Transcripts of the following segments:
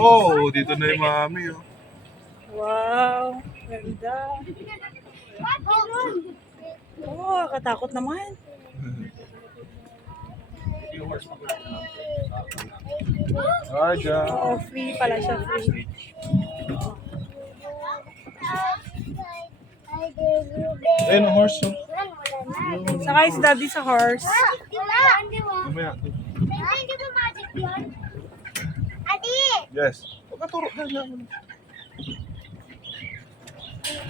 Oh, dito na yung mami, oh. Wow, ganda. Oh, katakot naman. Hi, John. Oh, free pala siya, free. Ayun, ang horse, oh. Sakay si daddy sa horse. Mamaya. Yes. Pagkaturo na lang.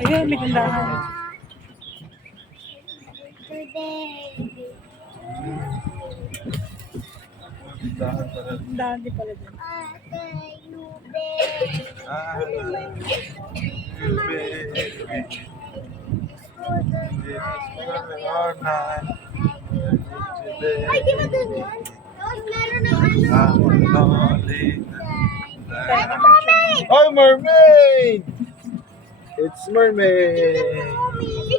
Ayun, may gandahan. Dahan pala. Gandahan din pala dyan. Ah, Ay, di ba dun yun? Meron ng ano. Oh, mermaid! It's mermaid!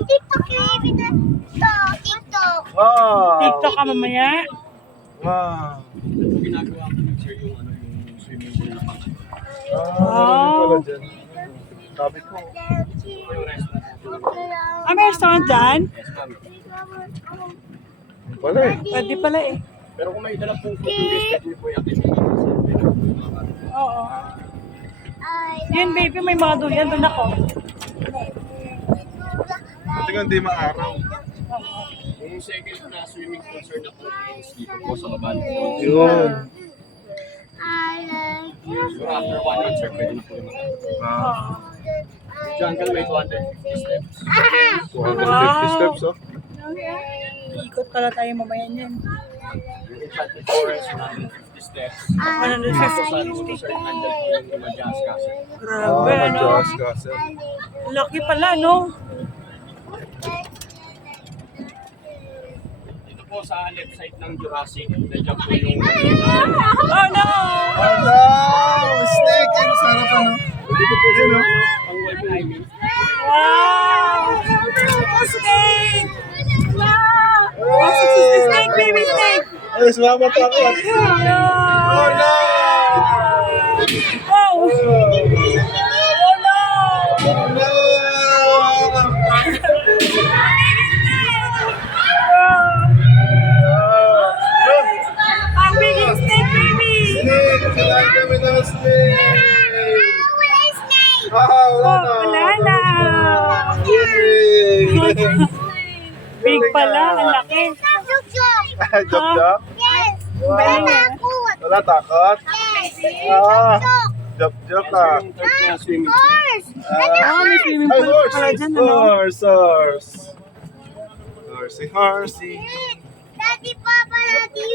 TikTok na TikTok. Wow! TikTok ka mamaya. Wow! Ginagawa ko ng sir yung swimming pool na pang Meron din pala dyan. Sabi ko. Ah, may restaurant dyan? Wala eh. Pwede pala eh. Pero kung may dala pong food tourist, pwede po yung Oo. Yun baby, may mga duyan. Doon ako. Buti nga hindi maaraw. Yung second na swimming pool sir na po dito po sa Laban. Yun. So after 1 month sir, pwede na po yung Wow. jungle may 250 steps. 250 steps, oh. Ikot pala tayo mamaya niyan. Yung enchanted forest, 150 steps. 150. Tapos sa dulo sir, nandyan po yung Majas Castle. Grabe, ano? Majas Castle. Laki pala, no? Dito po sa left side ng Jurassic, nandiyan po yung Oh, no! Oh no! Snake! Ay, sarap ano? dito po Yun, oh. ang wild climbing. Wow! Oh, snake! Oh, snake, baby snake! Ay, sumama pa ako. No! Oh no! Wow! Oh, no! Oh no! Ang biging snake, baby! Snake! Kailangan kami ng snake! Ah, wala Oh, na! wala na! Yay! Big pala, ang laki. Jok-jok? Wala takot? Ah, jok-jok ah. Yung third na swimming pool. Oh, may swimming Ay, pool horse! pala dyan, ano? Horse! Horse! Horsey, horsey. Daddy, Papa, Daddy,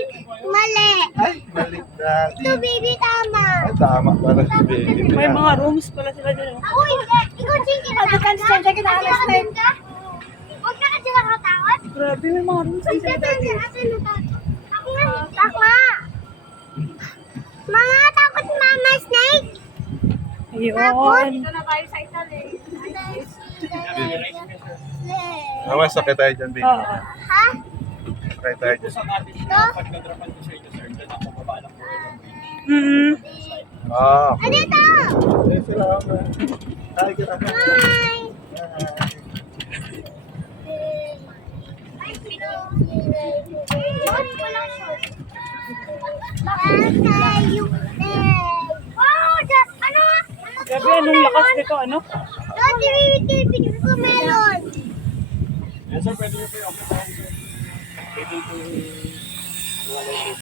mali. Ay, balik dati. Ito, baby, tama. Ay, tama pala si baby. May mga rooms pala sila dyan. Ako hindi. Ikaw, Chinky, Huwag na kasi nakatakot. Grabe, may mga rooms Ay, sila tata, dyan. ako nga, takma. Mama, takot mama, snake. Ayun. Mama, sakit tayo dyan, baby. Oo. Ha? Sakit tayo dyan. Sa cottage na pagdadrapan ko sa inyo sir, dyan ako baba lang po yung Ah, Ano ito? eh, salamat. Hi, kita. Hi. Bakit walang short? Bakit tayo? Wow, ano? Grabe, anong lakas nito, ano? Dati picture ko melon. Yes sir, pwede nyo po yung occupier sir. Pwede po yung mga light.